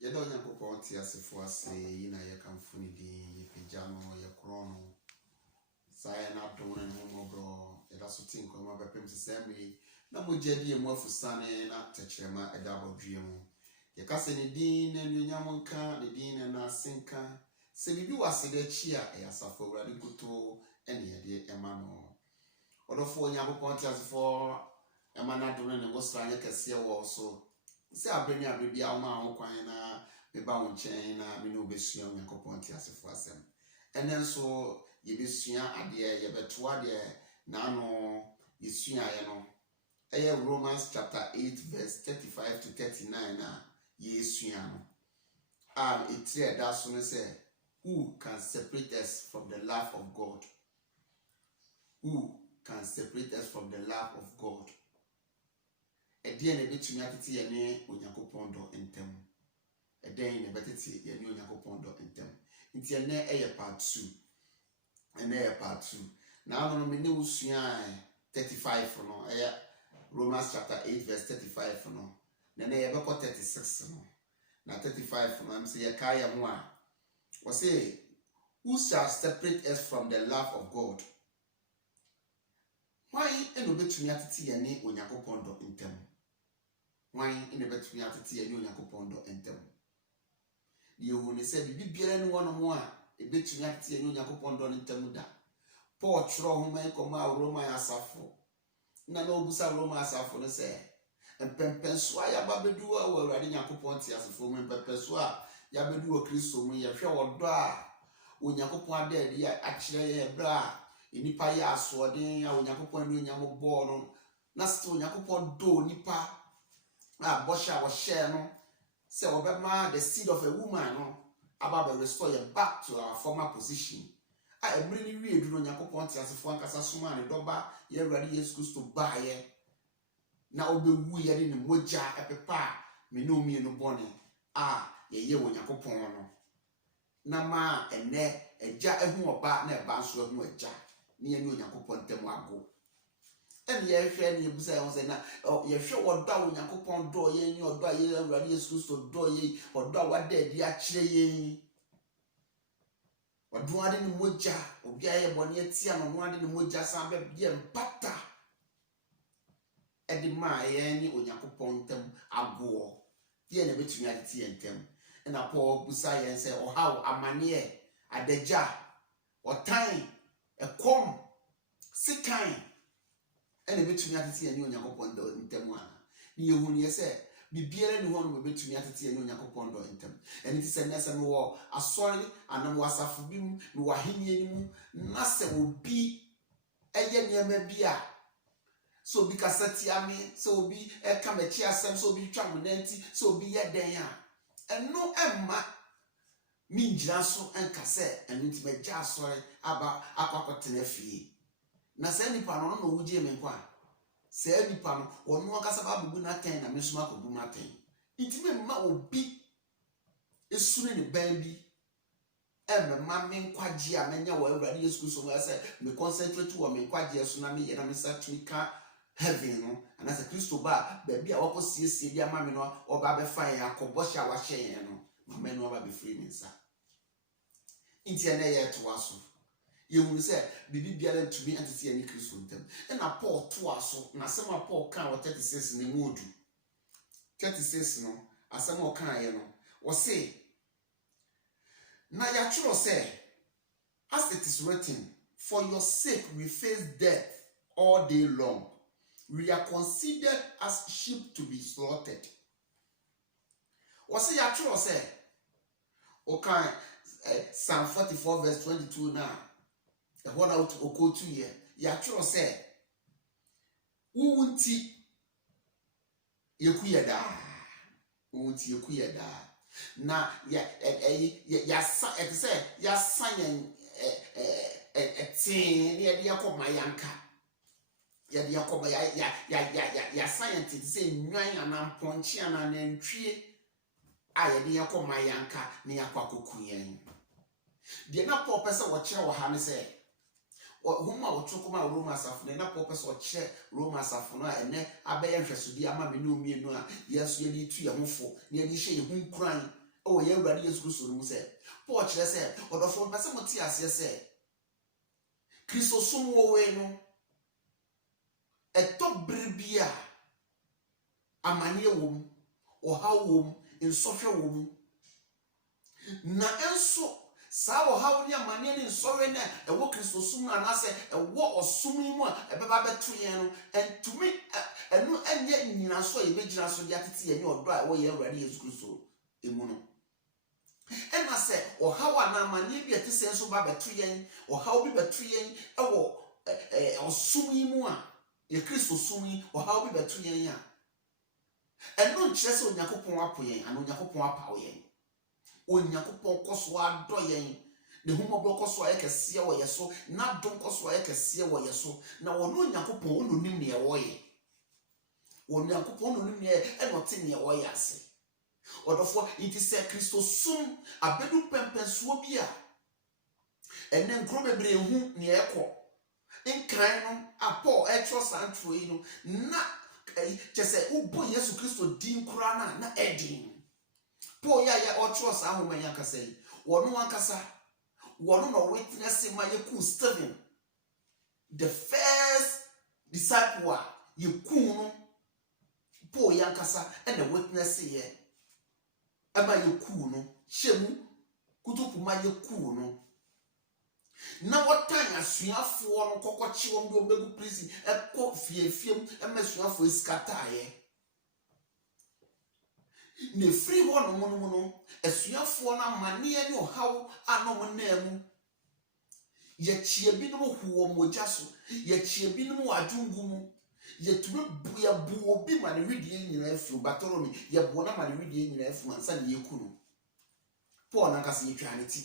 Yɛda Onyankopɔn te asefo ase yi na yɛkamfo ne din yɛpagya no yɛkorɔ no saa yɛ n'adom ne mmɔborɔ yɛda so te nkɔma bɛpem sɛ sɛ mmere na mogya di mu afusane na tɛkyerɛma ɛda abɔdwea mu yɛka sɛ ne din na anuonyam nka ne din na n'ase nka sɛ biribi wɔ aseda akyi a ɛyɛ Asafo Awurade nkutoo ɛne yɛde ɛma no ɔdɔfo Onyankopɔn te asefoɔ ɛma n'adom ne bosra nyɛ kɛseɛ wɔ so sɛ abere ne abere bia woma ho kwan na meba wo nkyɛn na me ne wobɛsua Onyankopɔn te asefo asɛm ɛnɛ nso yɛbɛsua adeɛ yɛbɛtoa deɛ naano yɛsuaeɛ no ɛyɛ Romans chapter 8 verse 35 to 39 na yɛsua no ɛtiri ɛda so no sɛ who can separate us from the love of God? Who can separate us from the love of God? Ɛdeɛn na ɛbɛtumi atete yɛne Onyankopɔn dɔ ntam? Ɛdeɛn na ɛbɛtete yɛne Onyankopɔn dɔ ntam? Nti ɛnɛ ɛyɛ part 2. Ɛnɛ ɛyɛ part 2. Na ano no me ne wo sua 35 no ɛyɛ Romans chapter 8 verse 35 no. Na ɛnɛ yɛbɛkɔ 36 no. Na 35 no am sɛ yɛka yɛ ho a wɔsɛ who shall separate us from the love of God? Why ɛna ɛbɛtumi atete yɛne Onyankopɔn dɔ ntam? Why in the between atiti and Onyankopɔn dɔ ntam? Yehu ne sɛ bibi biara ne wɔn mo a ebetumi atiti and Onyankopɔn dɔ ntam da. Paul twerɛ ho man kɔma Roma asafo. Na obusa Roma asafo no sɛ mpɛmpɛnso a yaba bedu a wɔ Awurade Nyankopɔn te asefo mu mpɛmpɛnso a yabedu wɔ Kristo mu yɛhwɛ wɔdɔ a Onyankopɔn ada adi akyerɛ yɛ bra nipa yɛ asoɔden a Onyankopɔn ne Onyam bɔɔ no na sɛ Onyankopɔn dɔ nipa bosha was share no say obema the seed of a woman no about restore you back to our former position. I really read do Onyankopɔn te asefo ankasa soma ne dɔba ye Awurade Yesu Kristo ba ye na obewu ye de ne mogya epepa me no mi no bone ye Onyankopɔn no na ma ene agya ehu oba na eba nso ehu agya ne ye Onyankopɔn tem ago. And ye friend, you say, na ye show what thou Onyankopɔn dɔ ye, or do ye, Awurade Yesu Kristo dɔ ye, or do what dead ye akyerɛ ye. Or do ade ne mogya, obi aye bɔne atia no ade ne mogya san be ye mpata. Ɛde ma ye ne Onyankopɔn ntam agoɔ. Ye na betumi atete ntam. Na Paul busa ye sɛ ɔhaw amane adagya, ɔtan, ɛkɔm, sikan. And a bit to me at the Onyankopɔn dɔ ntam ana. Ni yehu ne sɛ bibiara ne ho no betumi atete ne Onyankopɔn dɔ ntam. And it is a nessa no war asɔre anam wasafo bi mu no wahenie ni mu na sɛ obi ɛyɛ nneɛma bi a so obi kasa tia me so obi ɛka m'akyi asɛm so obi twa mo nanti so obi yɛ den a ɛno ɛmma me ngyina so ɛnka sɛ ɛno nti magya asɔre aba akɔkɔtena fie. Na sɛ nipa no no wugye me kwa sɛ nipa no wɔno akasa ba bubu na ten na me soma ko bu ma ten intime mma obi esunu ne ban bi emma me nkwagye a menya wɔ Awurade Yesu Kristo mu sɛ me concentrate wɔ me nkwagye so na me yɛ na me search ka heaven no ana sɛ Kristo ba baabi a wɔkɔ siesie bi ama me no ɔba bɛfa yɛn akɔbɔ hye a wahyɛ yɛn no mama no ɔba bɛfiri me nsa intie na yɛ to aso. You will say, Bibi Biala to be anti any Christian. And a Paul twasso, na some Paul can 36 in the mood. 36 no, as some more can, or say, Nayachuro say, as it is written, for your sake we face death all day long. We are considered as sheep to be slaughtered. Or say, Yachuro say, okay, Psalm 44 verse 22 now. What out oko 2 year ya tworo se wuwunti yekuyeda wuwunti yekuyeda na ya sa et se ya san etin ne de yakoma yanka ya de yakoma ya scientist se nwan anamponchi anantwie a ya de yakoma yanka ne yakwa kokuyen de na Paul pese wo kire wo ha ne se Huma ochokoma Roma asafo na Paul pese okyere Roma asafo no a ene abeye hwesodi ama me no mienu a yeso ye tu ye hofo ne ye hye ye hunkuran oh ye awurade Yesu Kristo no say Paul kyerɛ sɛ ɔdɔfo mpɛ sɛ mote aseɛ sɛ Kristo som wo we no ɛtɔ bere bi a amane wo mu ɔhaw wo mu nsɔhwɛ wo mu na enso saa ɔhaw ne amane ne nsɔhwɛ na ɛwɔ Kristo som no anasɛ ɛwɔ ɔsom yi mu a ɛbɛba bɛto yɛn no ɛntumi ɛno ɛnyɛ nyinaso a yɛbɛgyina so de atete yɛn ɔdɔ a ɛwɔ yɛn awurade Yesu Kristo emu no ɛna sɛ ɔhaw a na amane bi ɛte sɛ nso ba bɛto yɛn ɔhaw bi bɛto yɛn ɛwɔ ɔsom yi mu a yɛ Kristo som yi ɔhaw bi bɛto yɛn a ɛno nkyerɛ sɛ Onyankopɔn apo yɛn ana Onyankopɔn apaw yɛn Onyankopɔn kɔ so adɔ yɛn ne homɔbɔ kɔ so ayɛ kɛseɛ wɔ yɛ so na dom kɔ so ayɛ kɛseɛ wɔ yɛ so na wɔn Onyankopɔn wɔn nim ne ɛwɔ yɛ wɔn Onyankopɔn wɔn nim ne ɛna ɔte ne ɛwɔ yɛ ase ɔdɔfo nti sɛ Kristo som abedu pɛmpɛnsoɔ bi a ɛnɛ nkuro bebree hu ne ɛkɔ nkan no a Paul ɛtwerɛ saa ntwerɛ yi no na kyɛ sɛ wobɔ Yesu Kristo din koraa na ɛdin Paul ya ɔtwerɛ saa ahoma yi akasa yi wɔno ankasa wɔno na witness ma yɛku Stephen the first disciple a yɛku no Paul yankasa ɛna witness yɛ ɛma yɛku no hyɛmu kutupu ma yɛku no na wɔtan asuafoɔ no kɔkɔkye wɔn de ɔbɛgu prison ɛkɔ fiefiem ɛma asuafoɔ esikataeɛ ne free hɔ no no asuafoɔ na maneɛ ne ɔhaw a na wɔn nan mu yɛkyia bi no hu wɔ mogya so yɛkyia bi no adwungu mu yɛtumi yɛbu obi ma ne widie nyinaa afi Bartolome yɛbu na ma ne widie nyinaa afi ansa ne yɛku no Paul na kasa yɛtwa ne ti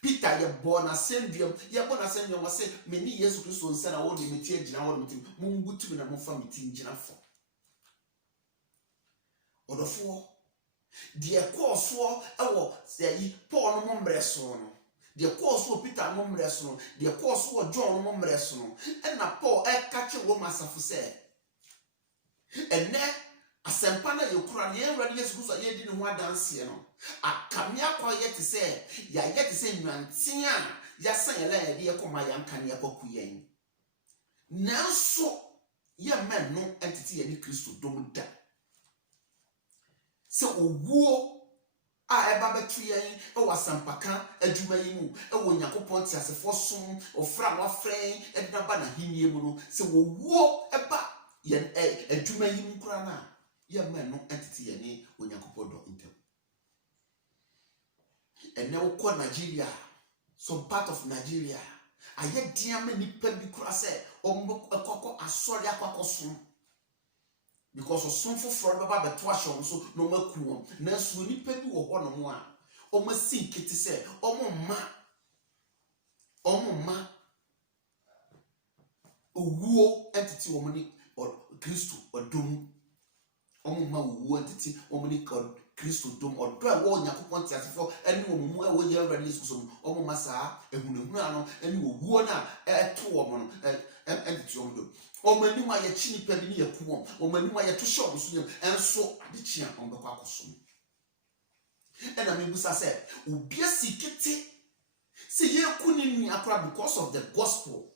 Peter yɛbɔ na sendua yɛbɔ na sendua wɔ sɛ meni Yesu Kristo nsa na wɔde me tie gyina wɔde me ti mumbutu na momfa me ti gyina fo ɔdɔfoɔ deɛ kɔɔsoɔ ɛwɔ sɛ Paul no mmrɛ so no deɛ kɔɔsoɔ Peter no mmrɛ so no deɛ kɔɔsoɔ John no mmrɛ so no ɛna Paul ɛka kye wɔ masafo sɛ ɛnɛ asɛmpa na yɛkura ne awurade Yesu Kristo yɛdi ne ho adanseɛ no akamea kɔ yɛ te sɛ yɛayɛ te sɛ nwanten a yɛasa yɛla yɛde yɛkɔma yɛnka ne yɛkɔku yɛn nanso yɛmmɛ no ɛntete yɛne Kristo dom da sɛ owuo a ɛba bɛto yɛn ɛwɔ asampaka adwuma yi mu ɛwɔ Nyankopɔn te asefoɔ som ɔfra wafrɛn ɛde ba na henie mu no sɛ owuo ɛba yɛn adwuma yi mu kora na yɛmmɛ no ɛntete yɛne Onyankopɔn dɔ ntam ɛnɛ wokɔ Nigeria some part of Nigeria ayɛ diama nipa bi kora sɛ ɔmo ɛkɔkɔ asɔre akɔkɔsom because ɔsom foforɔ no bɛba bɛto ahyɛ ɔmo so na ɔmo aku wɔn nanso nipa bi wɔ hɔ nom a ɔmo asi nkete sɛ ɔmo mma owuo ɛntete ɔmo ne Kristo ɔdom ɔmo mma owuo ɛntete ɔmo ne Kristo dom ɔdɔ a ɛwɔ Onyankopɔn te asefoɔ ɛne wɔn mu ɛwɔ yɛ awurade Yesu Kristo no ɔmo mma saa ehunahuna ano ɛne owuo na ɛto wɔn no ɛntete ɔmo dom ɔmo anim a yɛkyi nipa bi ne yɛku wɔn ɔmo anim a yɛto hyɛ ɔmo so nyam ɛnso adekyi a ɔmo bɛkɔ akɔsom ɛna mebusa sɛ obi asi kete sɛ yɛku ne nua akora because of the gospel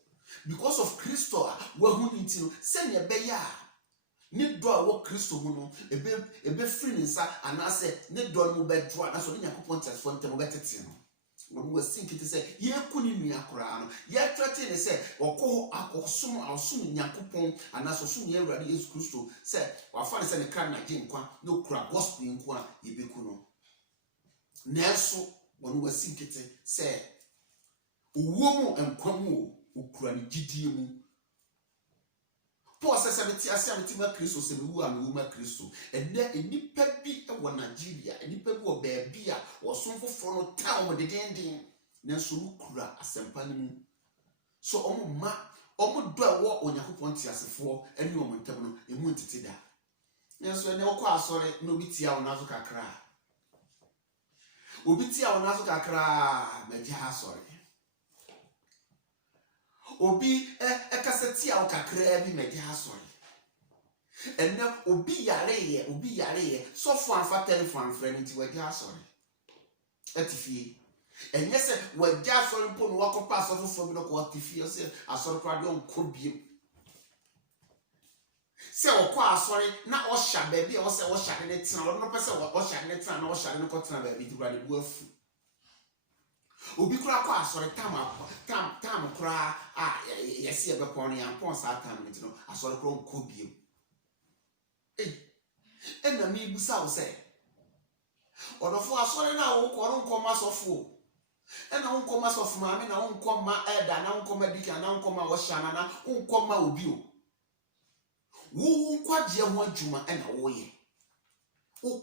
because of Kristo a wahu ne nti no sɛnea ɛbɛyɛ a ne dɔ a wɔ Kristo mu no ebe free ne nsa anasɛ ne dɔ no bɛdro anasɛ ne Nyankopɔn te asefoɔ ntɛm bɛtete no wɔn wasi nkete sɛ yɛku ne nua akora no yɛtrɛte ne sɛ ɔkɔ akɔsom Nyankopɔn anasɛ ɔsom yɛ awurade Yesu Kristo sɛ wafa ne sɛ ne kra na gye nkwa na okura gospel nko a yɛbɛku no nanso wɔn wasi nkete sɛ owuo mu nkwa mu okura ne gyidie mu Paul says sɛ ase ameti ma Kristo sɛ mewu a mewu ma Kristo ɛnɛ enipa bi wɔ Nigeria enipa bi wɔ baabi a wɔsom foforɔ no ta wɔn dedenden nanso no kura asɛmpa no mu so ɔmo dɔ a wɔ Onyankopɔn te asefoɔ ɛne wɔn ntam no emu ntete da nanso ɛnɛ wɔkɔ asɔre na obi tia wɔn aso kakra mɛgye asɔre obi ɛkasa tia wo kakra bi mɛgye asɔre And now obi yare so for and telephone friend into where you are sorry. Etifi. And yes, when just sorry put walk up pass off from the what if you say I saw the crowd could be. Say or sorry, not all shot baby or say what shot in it, no person what shot in it, and all shot in the cotton baby to run the wolf. Obi kura kwa sorry tam kura yes ye be pon yan pon sa tam nti no asori kura nko biem na mi busa wo say odofo asori na wo koro nko masofo na wo nko masofo ma me na wo nko ma eda na wo nko ma dika na wo nko ma wo shana na wo nko ma obi o wo nko je ho adwuma na wo ye wo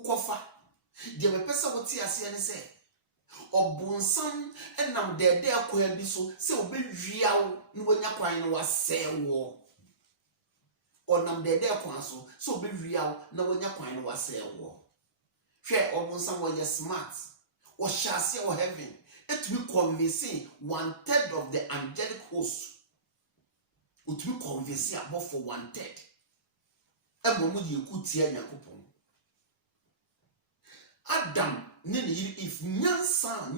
kofa de be pesa wo ti ase ne se obonsam enam dede akwa bi so se obewia no wanya kwan no wasewo onam dede akwa so se obewia na wanya kwan no wasewo hwe obonsam wo smart wo shase wo heaven it will convince 1/3 of the angelic host it will convince about for 1/3 ebomu ye kutia yakopon Adam nini if nyansa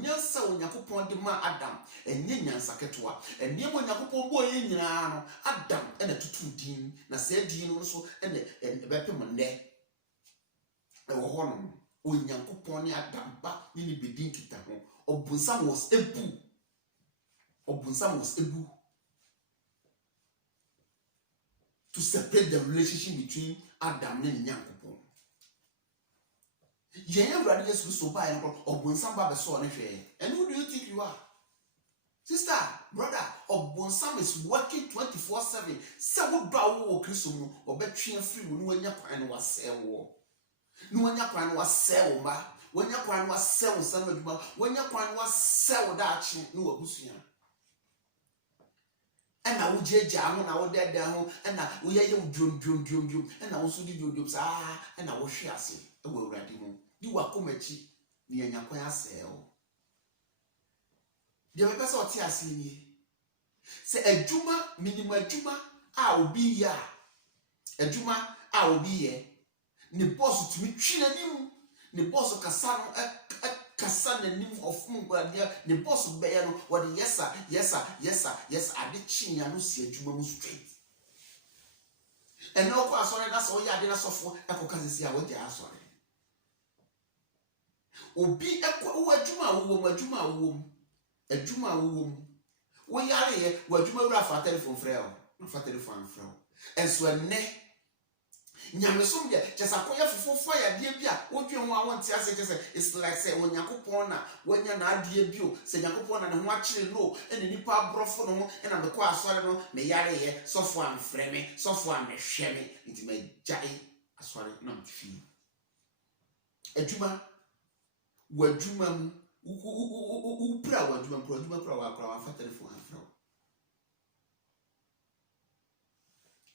onyakopon de ma Adam enye nyansa ketwa enne mo nyakopon bo ye nyina no Adam ena tutu din na se din no so ene bepem nne e wo hono onyakopon ne Adam ba nini bedin kita ho obunsam was able to separate the relationship between Adam and Nyankopon. Yen brother Jesus so buy no obonsam ba be so ne hwe. And who do you think you are? Sister, brother, obonsam is working 24/7. Se wo ba wo Kristo mu obetwe free wo no wanya kwan no wasewo. No wanya kwan no wasewo ba. Wanya kwan no wasewo samaduma. Wanya kwan no wasewo da achi no wabusua. Ena wo jeje aho na wo dede ho ena wo yeye dwom ena wo so di dwom sa ena wo hwe ase e wo awurade mu di wakomachi ni anyakwan aseo de be pese oti ase ni se adwuma minimum adwuma a obi ya adwuma a obi ye ni boss tumi twi nanim ni boss kasa no kasa nanim of mugbadia ni boss be ya no what yes ade chinya no si adwuma mu straight and no kwa sorry that's all ya de na sofo ekoka sisi a wo ja sorry obi ekwa adwuma wo wo yare ye wo adwuma wura fa telephone freo na fa telephone freo enso enne nyamesom de chesa koya fofofo ya de bia wodwe ho a wonte ase chese it's like say wonyakopon na wonya na ade bio se nyakopon na ne ho akire no ene nipa abrofo no ho ena me kwa asore no me yare ye sofo amfreme sofo amhweme nti me jai asore na mfi adwuma wadwuma mu upra wadwuma pra wa fa telephone afro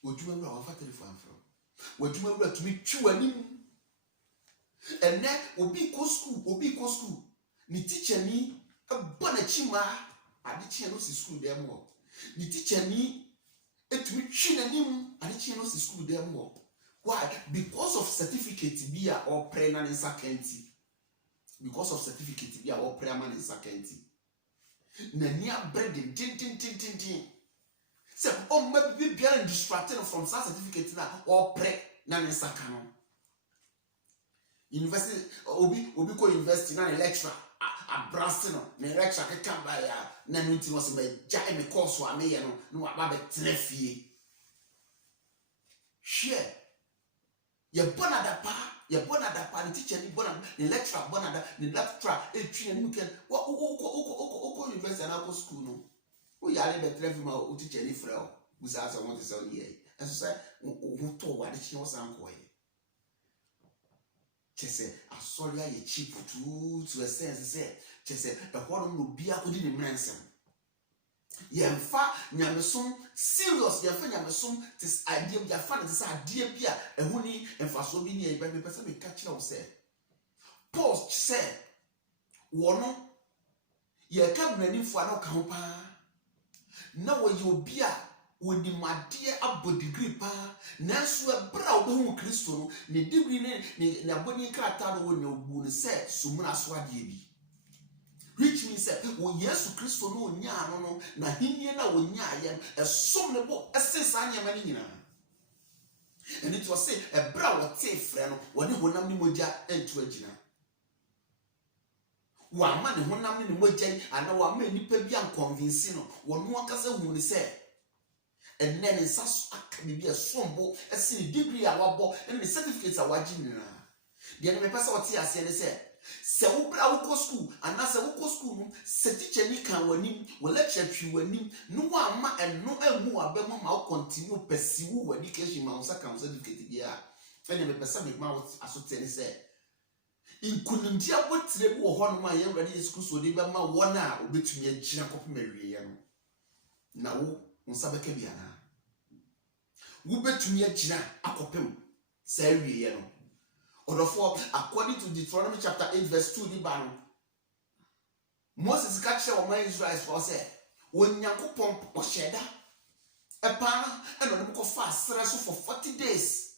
wadwuma pra wa fa telephone afro wadwuma wura tumi twi wanim enne obi ko school ni teacher ni abana chima ade chi no si school dem wo ni teacher ni etumi twi nanim ade chi no si school dem wo why because of certificate bia or prayer na sakenti because of certificate bia or prayer man sakenti na nia bread tin se o ma bi bia distracted from certificate na or pray na sakano university obi ko university na lecturer a Braston na lecturer ke kan ba ya na nti no se ma jai me course wa me ye no wa ba betena fie share ye bonada pa ni teacher ni bonada ni lecturer bonada ni lecturer etwi ni ken o university na ko school no o yare betena fie ma o teacher ni frɛ o busa asa won te say ye enso say o to wa de chi o san ko ye chese asoria ye cheap to a sense say chese e hono no bia ko di ni mransem ye mfa nyamesom serious ye mfa nyamesom this idea ya fa this idea bia ehuni mfa so bi ni e be pese me catch na say post say wono ye ka mnanifo ana ka ho pa na wo ye obi a wodi madie abo degree pa nanso ebra obehu Kristo no ne degree ne aboni krata no woni obu ne se sumuna so ade bi which means that wo Yesu Kristo no nya no na hinie na wo nya ye esom ne bo esesa anya mani nyina and it was say ebra wo te frɛ no woni honam ne mogya entu agina wa ma ne honam ne mogya ana wa ma nipa bi an convince no wono akasa hu ne sɛ enne ne saso aka bi esombo esi ne degree a wabɔ ne certificates a wagye nyina de ne pesa wo te ase ne sɛ se wo bra wo ko school ana se wo ko school no se teacher ni kan wani wo lecture twi wani no wa ma eno amu abema ma wo continue pursue wo education ma wo saka wo certificate bia ene me pesa me ma wo asote ne se inkunimdi abotire wo ho no ma ye wrade Yesu Kristo de be ma wo na obetumi agina kopo mawie no na wo nsa beka bia na wo betumi agina akopem sa wie no. According to Deuteronomy chapter 8 verse 2 ni ba no Moses ka kire o man Israel for say Onyankopon ohyeda epa na eno dem ko fa asere so for 40 days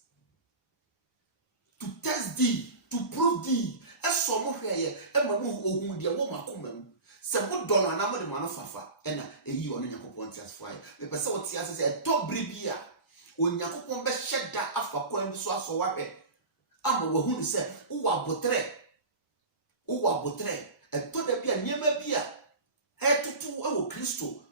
to test thee, to prove thee. Eso mo hweye e ma mo ohun de wo makoma mu se mo do no ana mo de ma no fafa e na eyi ono Nyankopon ti asfo aye me pese wo ti ase se to bri bia Onyankopon be hyeda afa kwan bi so aso wahwe ama wahunu se wo abotre eto da bia niema bia tutu wo Kristo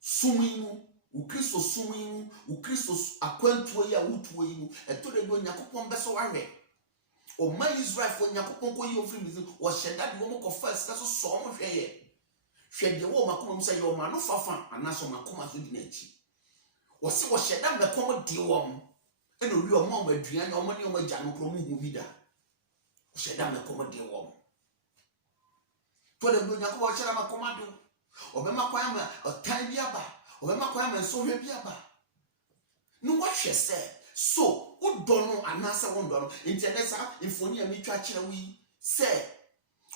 sumimu wo Kristo sumimu wo Kristo akwantuo ya wutuo yimu eto da bia Nyankopon be so wahwe o ma Israel fo Nyankopon ko yi ofri mizi wo hyeda de wo ko first so so mo hweye hwede wo makoma mu se yo ma no fafa anaso makoma so di na echi wo se wo hyeda me kom de wo mo eno wi omo aduan omo ne omo agya no kro mu hu bi da o hyeda me kom de wo mo to de do Nyankopon hyeda ma komado obema kwa ma otan bi aba obema kwa ma so hwe bi aba no wa hwe se so udono anasa wondono intendesa infoni ya mitwa kire wi se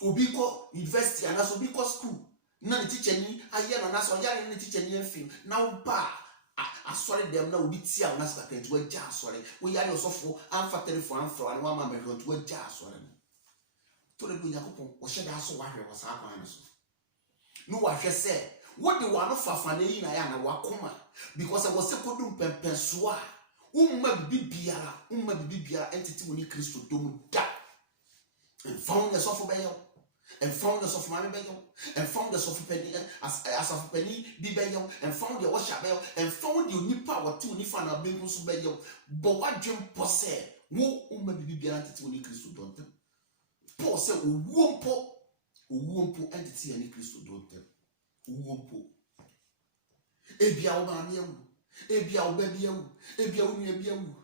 obi ko university anaso obi ko school na ni teacher ni aye na naso yare ni teacher ni afim na uba asori dem na obi ti a naso ka ntu agya asori wo yare osofo amfa telephone amfro an wa ma me ntu agya asori to le do Yakopon wo hyeda aso wahwe wo sa kwan so no wahwe se wo de wa no fafa na yi na ya na wakoma because I was kodum pempenso a umma bibiara entity woni Kristo dom da and found the soft bayo and found the soft man bayo and found the soft penny as of penny bi bayo and found the washer bayo and found the nipa what two nifa na bengu so bayo but what dream pose wo umma bibiara entity woni Kristo dom da pose uwompo entity woni Kristo dom da uwompo ebia o ma me ebia obabiawu ebia onua biawu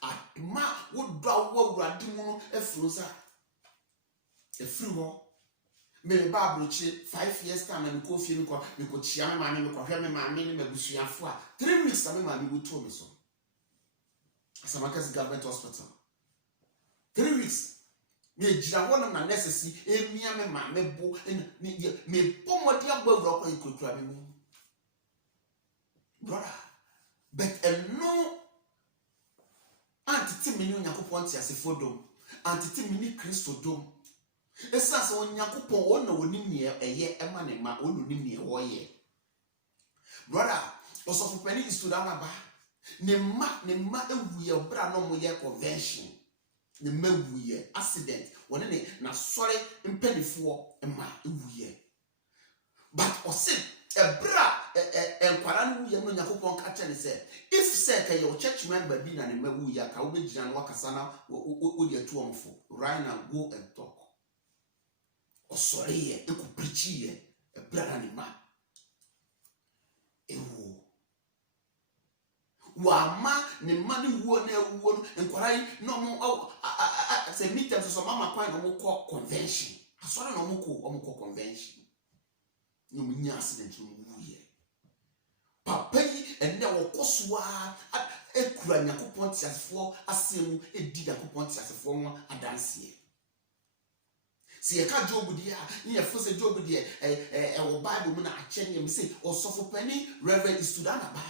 atma wo do awurade mu no efuru sa efuru ho me bible chi 5 years time me ko fie me ko chia me maame me ko hwe me maame ne mabusuafo a 3 weeks ame maame wo to me so Asamakas government hospital 3 weeks me gira ho na necessary emia me maame bo me pomodi abawura ko ikokura me mu brother but no antiti mini Yakopon ti asefo dom antiti mini Kristo dom esase Yakopon wona woni ne eye ema ne ma wona ni ne woye brother osofu pani student ba ne ma ewuye obra no mo ye convention ne ma ewuye accident wona ne na sori mpanifo ema ewuye but osin ebra enkwara no ye no Yakopon ka tene se if say ka your church member bi na ne mawu ya ka wo begina no wakasa na wo de atu omfo right now go and talk osori ye eku preach ye ebra na ne ma ewu wa ma ne ma ne wuo na ewuo no enkwara yi no mo say meeting so mama kwan no mo call convention asori no mo call convention no mo nya accident no wuye papa yi enne wokoswa ekura Yakopon tiasefo asemu edi Yakopon tiasefo ho adanse See a cat job with the near first a job with the Bible when I change him say, or suffer penny, reverend is to done about.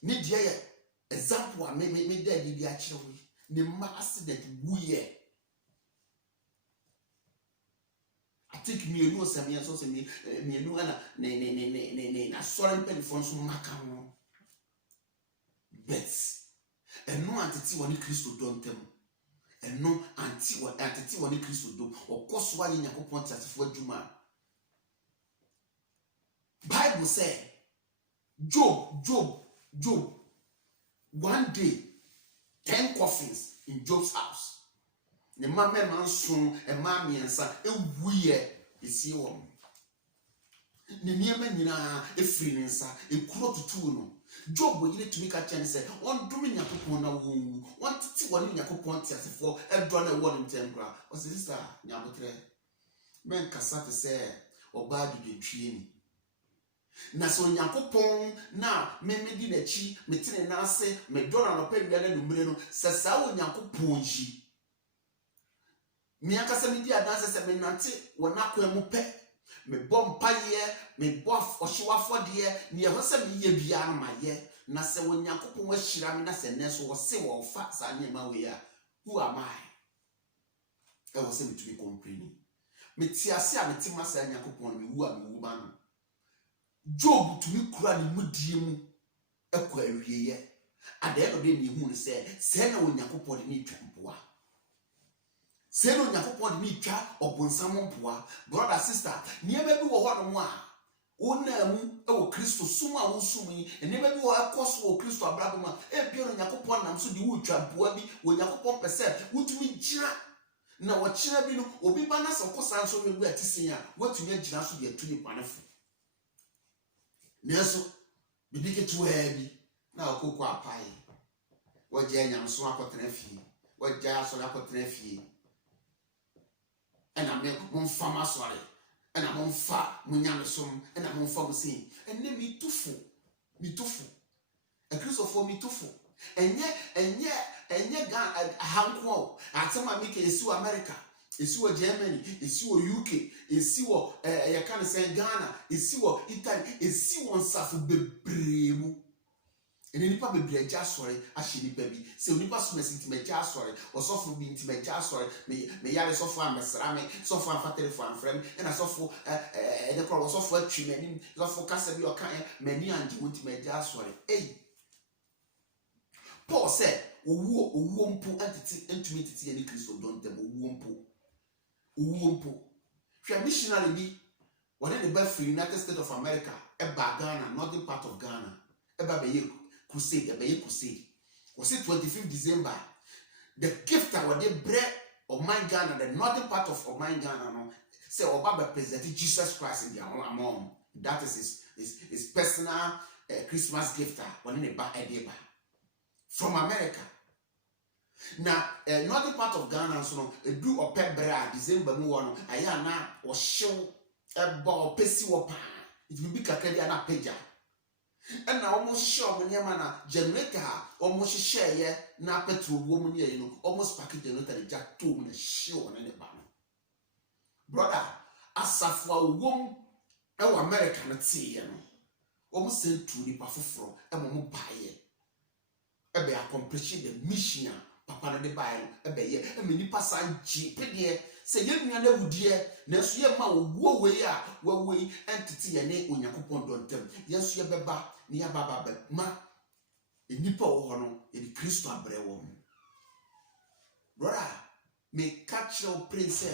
Need ye example, I may make daddy the actually. The master that we I think me know some years also me know na sorry penny from some macam. Bet and no entity one Christo don't tell. And no entity one Christo do or course why in your point as for Juma. Bible say Job. One day, 10 coffins in Job's house. The man soon a mammy and son, a weird is your one. The near man, a free answer, a crow to two. Job will need to make a chance, say, one doing your coupon, one to see one in your coupon as for a dollar 1 in 10 gram. Was this Yabutre? Men Cassata say, or bad you be training. Na so Yakupon na me di na chi me tine na ase me dora no pe bia na numre no se sa wo Yakupon ji me akasa me di adanse se me nante wo na kwa mu pe me bom paye me bof ohwafo de ne ye ho se me ye bia na maye na se wo Yakupon wa hira me na se ne so wo se wo fa sa nyema we ya who am I e wo se me to be complaining me ti ase a me ti ma sa Yakupon me wu a me wu ba no Job to me kura ni mudiemu ekwa awieye ade no de ni hu se se na Onyankopon de ni twampoa se na Onyankopon de ni twa obonsam mpoa brother sister niema bi wo ho no mo a wona mu e wo Kristo sum a wo sum yi niema bi wo ekoso wo Kristo abrabo ma e bi Onyankopon nam so de wo twampoa bi Onyankopon pese wotumi gira na wo kira bi no obi ba na so kosan so we bu atisen a wotumi agira so de atuni kwanefo Neso, bibi ketu ebi na okoko apai. Waje nyamso akotena fie. Waje asori akotena fie. Ena me monfa masori. Ena monfa munyamesom. Ena monfa musin. Enne mitufu. E Christopher mitufu. Enye ga hanko. Atema mike esi America. Esi wo Germany, esi wo UK, esi wo ya kan say Ghana, esi wo Italy, esi wo nsafo bebremu. Ene nipa bebre agya sori ahye nipa bi. Se onipa so mesi ntimaja sori, osofo bi ntimaja sori, me yare sofo amesra me, sofo amfa telephone frem, ena sofo de kro sofo atwi mani, sofo kasa bi okan mani anje ntimaja sori. Paul said, owo mpo entity titi ene Kristo don dem owo mpo. Hwe missionary bi wona de ba free United States of America e ba Ghana, northern part of Ghana. E ba be crusade. Was it 25th December? The gift that was the bread of my Ghana, the northern part of my Ghana, no, say Obama presented Jesus Christ in their own among. That is his personal Christmas gift when in a from America. Now, northern part of Ghana, so do a pebra, December, no, Ayana, or show a ball, pessy or pan. It will be Kakadiana Peja. And now almost sure when Yamana generator almost share na petrol woman, you know, almost package generator, Jack 2 in a show and a banner. Brother, as a for womb, our American tea, you know, almost sent to the Pafufro, and Momo Baye. Ebe accomplishing the mission. Papa no de Bible ebe ye emini pasan ji pedie se ye nua na wudie na so ye ma wo we a wo we entity ye ne Onyankopon dontem ye so ye beba ne ya baba be ma enipa wo ho no e Kristo abre wo brother me catch your prince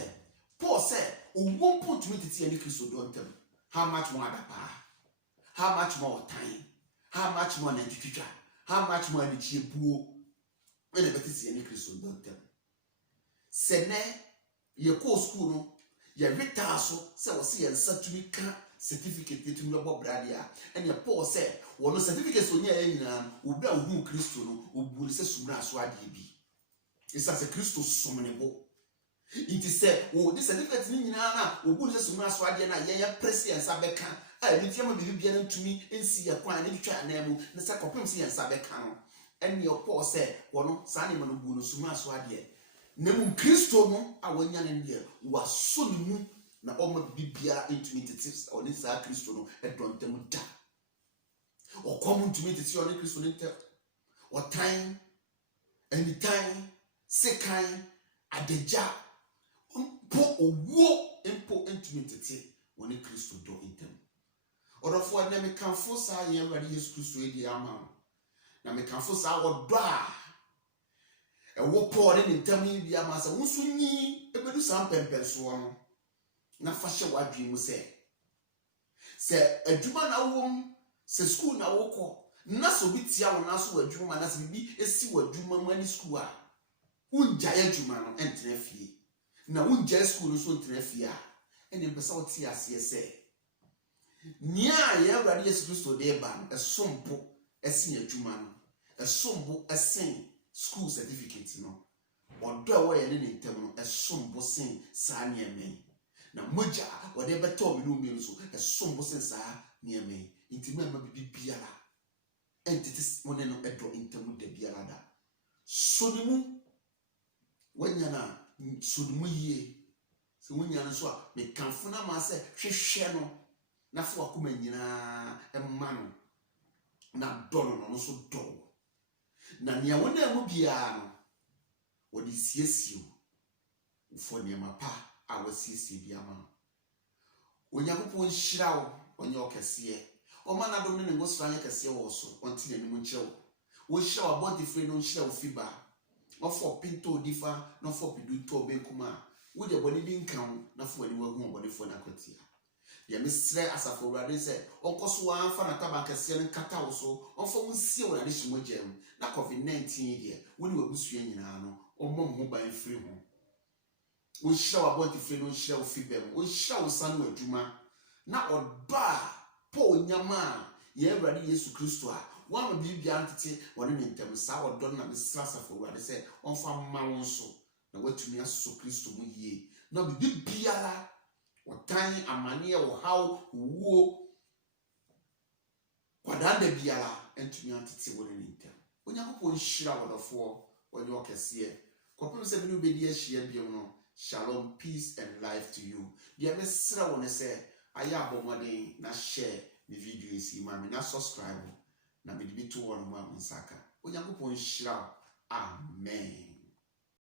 Paul said owo put me titi ye ne Kristo dontem how much more adapa how much more time how much more na titwa how much more na chiebuo when the Betty any Christian don't tell. Sene, your co school, no, your retaso, so see and such to can certificate to your Bob Bradia, and your Paul said, well, no certificates on your end, will be a who Christian, who will say Sumra Swadi. It's as a Christo summonable. It is said, oh, this certificate in Nana, who will say Sumra Swadi and I, yeah, press and Sabeca. I didn't tell me to me and see a quine and try name, the Sacopimsi and Sabecano. And your Paul said, well, no, Sandy Manubuno Suma Swadi. nemu Kristo no a wanya ne de waso ne mu na oma bibia intumi tete oni sa Kristo no edontam da okom intumi tete oni Kristo ne te otan anytime sekan adeja mpo owo mpo intumi tete oni Kristo do intem orofo na me kanfo sa ye Awurade Yesu Kristo edi ama na me kanfo sa wodo a ewo Paul ne ntam yi bia ma sa wonso nyi ebedu sam pempenso no na fa hye wadwe mu se adwuma na wom se school na wokọ na so bi tia wo na so wadwuma na se bibi esi wadwuma mu ani school a unja adwuma no entena fie na unja school no so entena fie a ene mpesa wo tia ase se nia ya Awurade Yesu Kristo de ba no esompo esi adwuma no esombo esen school certificate no odo wo ye ne ntem no esombo sen saa ne emen na moja wode beto bi no mi so esombo sen saa ne emen intima ma bibiara entities wone no edo ntem da biara da sonimu wanya na sonimu yie se wonya no so a me kanfo na ma se hwehwe no na fo akoma nyina emma no na dono no so do na nia wona mu bia no wodi siesie ufo ne mapa a wasiesie bia ma onyakopo nhira wo onye okese o ma na do ne ngosra nya kese wo so onti ne mu nkyerɛ wo hira wa body free no nhyira wo fiba ofo pinto difa no fo pidu to be kuma wo de body din kan na fo wani wa hu body fo na kwatia ya misre asafo Awurade se onkoso wa amfa na taba kese ne kata wo so onfo mu sie wo na de himo gem na COVID-19 de woni wabusua nyina no omom ho ban free ho wo hira wa body free no hira wo fibem wo hira wo san wo adwuma na oba po nyama ya Awurade Yesu Kristo a wama bibia ntete wone ne ntem sa odo na misra asafo Awurade se onfa ma wo nso na watumi aso Kristo mu yie na bibiara otan amane wo haw wo kwadanda biara entumi antete wone ne ntem onyakopo nhira wodofo onye okese kopem se binu bedi ahia biom no shalom, peace and life to you. Dia mesra wone se aya abomode na share the video isi mami na subscribe na me dibi to won mu amsaka onyakopo nhira amen.